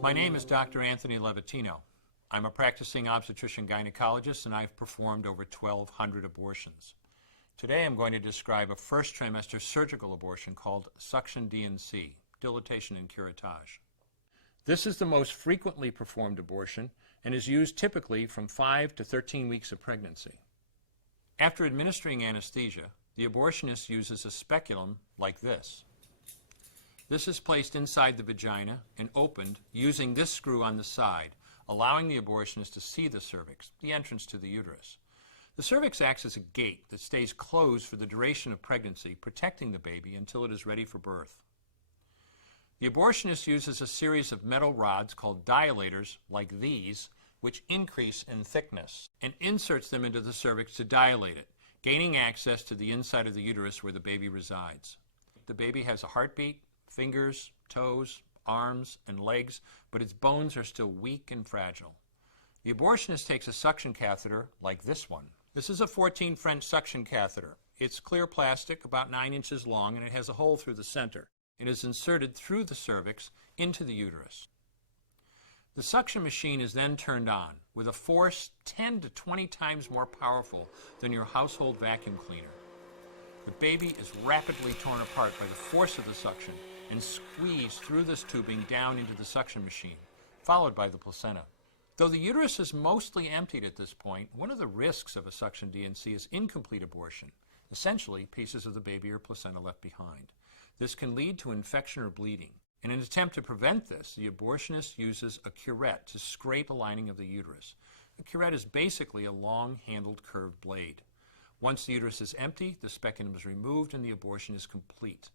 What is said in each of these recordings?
My name is Dr. Anthony Levatino. I'm a practicing obstetrician-gynecologist and I've performed over 1,200 abortions. Today I'm going to describe a first trimester surgical abortion called suction D&C, dilatation and curettage. This is the most frequently performed abortion and is used typically from 5 to 13 weeks of pregnancy. After administering anesthesia, the abortionist uses a speculum like this. This is placed inside the vagina and opened using this screw on the side, allowing the abortionist to see the cervix, the entrance to the uterus. The cervix acts as a gate that stays closed for the duration of pregnancy, protecting the baby until it is ready for birth. The abortionist uses a series of metal rods called dilators, like these, which increase in thickness, and inserts them into the cervix to dilate it, gaining access to the inside of the uterus where the baby resides. The baby has a heartbeat, fingers, toes, arms, and legs, but its bones are still weak and fragile. The abortionist takes a suction catheter like this one. This is a 14 French suction catheter. It's clear plastic, about 9 inches long, and it has a hole through the center. It is inserted through the cervix into the uterus. The suction machine is then turned on with a force 10 to 20 times more powerful than your household vacuum cleaner. The baby is rapidly torn apart by the force of the suction and squeezed through this tubing down into the suction machine, followed by the placenta. Though the uterus is mostly emptied at this point, one of the risks of a suction D&C is incomplete abortion, essentially pieces of the baby or placenta left behind. This can lead to infection or bleeding. In an attempt to prevent this, the abortionist uses a curette to scrape the lining of the uterus. A curette is basically a long-handled curved blade. Once the uterus is empty, the speculum is removed and the abortion is complete.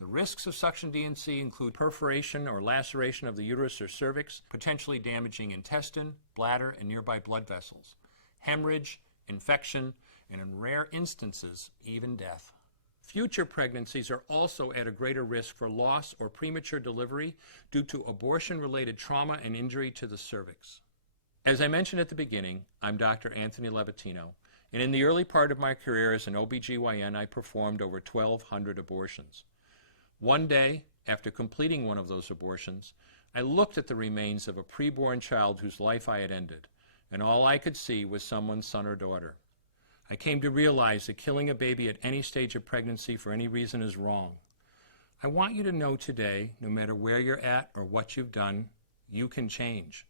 The risks of suction D&C include perforation or laceration of the uterus or cervix, potentially damaging intestine, bladder, and nearby blood vessels, hemorrhage, infection, and in rare instances, even death. Future pregnancies are also at a greater risk for loss or premature delivery due to abortion-related trauma and injury to the cervix. As I mentioned at the beginning, I'm Dr. Anthony Levatino, and in the early part of my career as an OBGYN, I performed over 1,200 abortions. One day, after completing one of those abortions, I looked at the remains of a preborn child whose life I had ended, and all I could see was someone's son or daughter. I came to realize that killing a baby at any stage of pregnancy for any reason is wrong. I want you to know today, no matter where you're at or what you've done, you can change.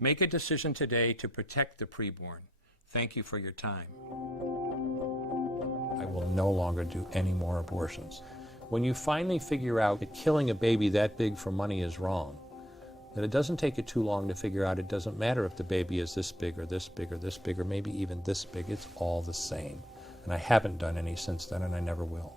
Make a decision today to protect the preborn. Thank you for your time. I will no longer do any more abortions. When you finally figure out that killing a baby that big for money is wrong, that it doesn't take you too long to figure out it doesn't matter if the baby is this big or this big or this big or maybe even this big, it's all the same. And I haven't done any since then and I never will.